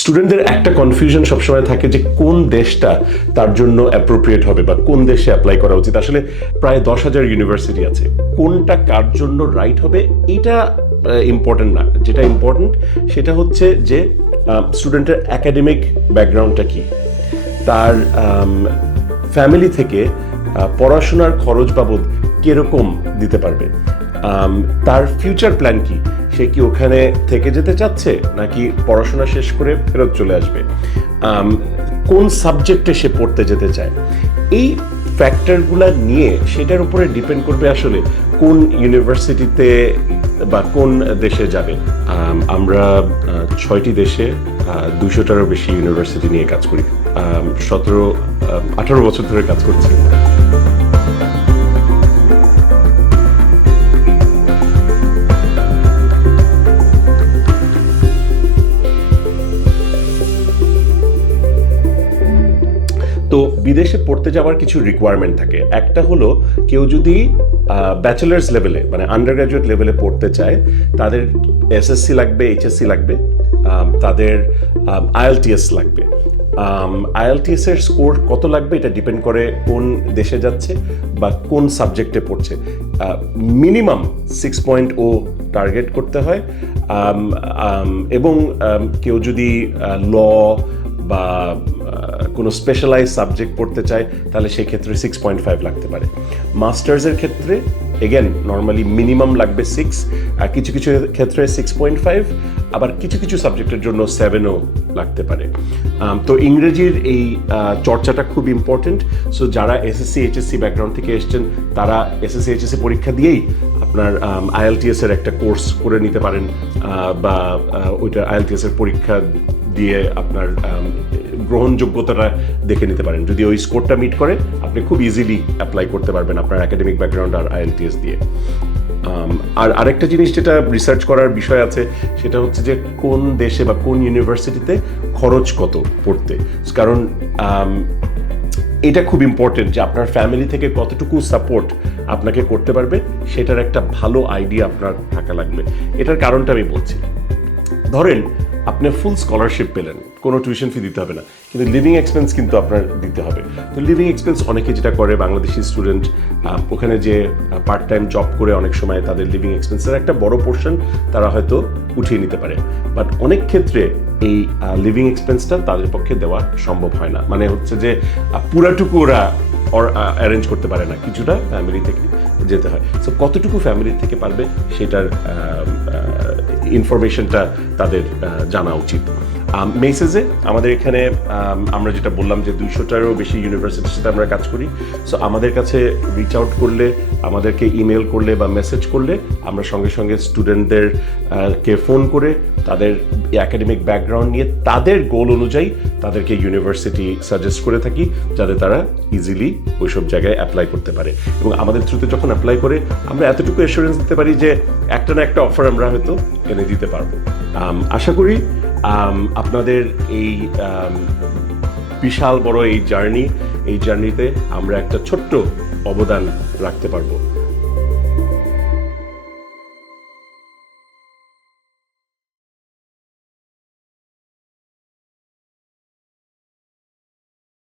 স্টুডেন্টদের একটা কনফিউশন সবসময় থাকে যে কোন দেশটা তার জন্য অ্যাপ্রোপ্রিয়েট হবে বা কোন দেশে অ্যাপ্লাই করা উচিত। আসলে প্রায় 10,000 ইউনিভার্সিটি আছে, কোনটা কার জন্য রাইট হবে এটা ইম্পর্টেন্ট না। যেটা ইম্পর্টেন্ট সেটা হচ্ছে যে স্টুডেন্টের একাডেমিক ব্যাকগ্রাউন্ডটা কি, তার ফ্যামিলি থেকে পড়াশোনার খরচ বাবদ কিরকম দিতে পারবে, তার ফিউচার প্ল্যান কি, সে কি ওখানে থেকে যেতে চাচ্ছে নাকি পড়াশোনা শেষ করে ফেরত চলে আসবে, কোন সাবজেক্টে সে পড়তে যেতে চায়, এই ফ্যাক্টরগুলো নিয়ে সেটার উপরে ডিপেন্ড করবে আসলে কোন ইউনিভার্সিটিতে বা কোন দেশে যাবে। আমরা 6টি দেশে 200টারও বেশি ইউনিভার্সিটি নিয়ে কাজ করি, 17-18 বছর ধরে কাজ করছি। তো বিদেশে পড়তে যাওয়ার কিছু রিকোয়ারমেন্ট থাকে। একটা হলো কেউ যদি ব্যাচেলার্স লেভেলে মানে আন্ডার গ্র্যাজুয়েট লেভেলে পড়তে চায়, তাদের এসএসসি লাগবে, এইচএসসি লাগবে, তাদের আইএলটিএস লাগবে। আইএলটিএস এর স্কোর কত লাগবে এটা ডিপেন্ড করে কোন দেশে যাচ্ছে বা কোন সাবজেক্টে পড়ছে। মিনিমাম 6.0 টার্গেট করতে হয়, এবং কেউ যদি ল বা কোনো স্পেশালাইজ সাবজেক্ট পড়তে চায় তাহলে সেই ক্ষেত্রে 6.5 লাগতে পারে। মাস্টার্সের ক্ষেত্রে এগেন নর্মালি মিনিমাম লাগবে 6, আর কিছু কিছু ক্ষেত্রে 6.5, আবার কিছু কিছু সাবজেক্টের জন্য 7ও লাগতে পারে। তো ইংরেজির এই চর্চাটা খুব ইম্পর্টেন্ট। সো যারা এসএসসি এইচএসসি ব্যাকগ্রাউন্ড থেকে এসছেন তারা এসএসসি এইচএসসি পরীক্ষা দিয়েই আপনার আইএলটিএস এর একটা কোর্স করে নিতে পারেন, বা ওইটা আইএলটিএস এর পরীক্ষা দিয়ে আপনার গ্রহণযোগ্যতাটা দেখে নিতে পারেন। যদি ওই স্কোরটা মিট করে আপনি খুব ইজিলি অ্যাপ্লাই করতে পারবেন আপনার একাডেমিক ব্যাকগ্রাউন্ড আর আইএলটিএস দিয়ে। আর আরেকটা জিনিস যেটা রিসার্চ করার বিষয় আছে সেটা হচ্ছে যে কোন দেশে বা কোন ইউনিভার্সিটিতে খরচ কত পড়তে, কারণ এটা খুব ইম্পর্টেন্ট যে আপনার ফ্যামিলি থেকে কতটুকু সাপোর্ট আপনাকে করতে পারবে সেটার একটা ভালো আইডিয়া আপনার থাকা লাগবে। এটার কারণটা আমি বলছি, ধরেন আপনি ফুল স্কলারশিপ পেলেন, কোনো টিউশন ফি দিতে হবে না, কিন্তু লিভিং এক্সপেন্স কিন্তু আপনার দিতে হবে। তো লিভিং এক্সপেন্স অনেকে যেটা করে, বাংলাদেশি স্টুডেন্ট ওখানে যে পার্ট টাইম জব করে অনেক সময় তাদের লিভিং এক্সপেন্সের একটা বড় পোর্শন তারা হয়তো উঠিয়ে নিতে পারে, বাট অনেক ক্ষেত্রে এই লিভিং এক্সপেন্সটা তাদের পক্ষে দেওয়া সম্ভব হয় না। মানে হচ্ছে যে পুরাটুকু ওরা অ্যারেঞ্জ করতে পারে না, কিছুটা ফ্যামিলি থেকে যেতে হয়। সো কতটুকু ফ্যামিলি থেকে পারবে সেটার ইনফরমেশনটা তাদের জানা উচিত। মেসেজে আমাদের এখানে আমরা যেটা বললাম যে 200টারও বেশি ইউনিভার্সিটির সাথে আমরা কাজ করি। সো আমাদের কাছে রিচ আউট করলে, আমাদেরকে ইমেল করলে বা মেসেজ করলে আমরা সঙ্গে সঙ্গে স্টুডেন্টদের কে ফোন করে তাদের একাডেমিক ব্যাকগ্রাউন্ড নিয়ে তাদের গোল অনুযায়ী তাদেরকে ইউনিভার্সিটি সাজেস্ট করে থাকি, যাতে তারা ইজিলি ওইসব জায়গায় অ্যাপ্লাই করতে পারে। এবং আমাদের থ্রুতে যখন অ্যাপ্লাই করে আমরা এতটুকু অ্যাসুরেন্স দিতে পারি যে একটা না একটা অফার আমরা হয়তো এনে দিতে পারবো। আশা করি আপনাদের এই বিশাল বড় এই জার্নিতে আমরা একটা ছোট্ট অবদান রাখতে পারবো।